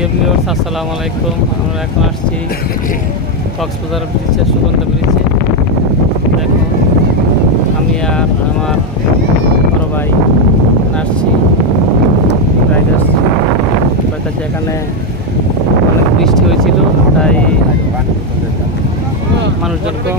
প্রিয় ভিউয়ার্স, আসসালামু আলাইকুম। আমরা এখন আসছি কক্সবাজার ব্রিজে, সুগন্ধা ব্রিজে। দেখুন, আমি আর আমার বড় ভাই আসছি রাইডার্স বাড়িতে। এখানে অনেক বৃষ্টি হয়েছিল, তাই মানুষজন কম।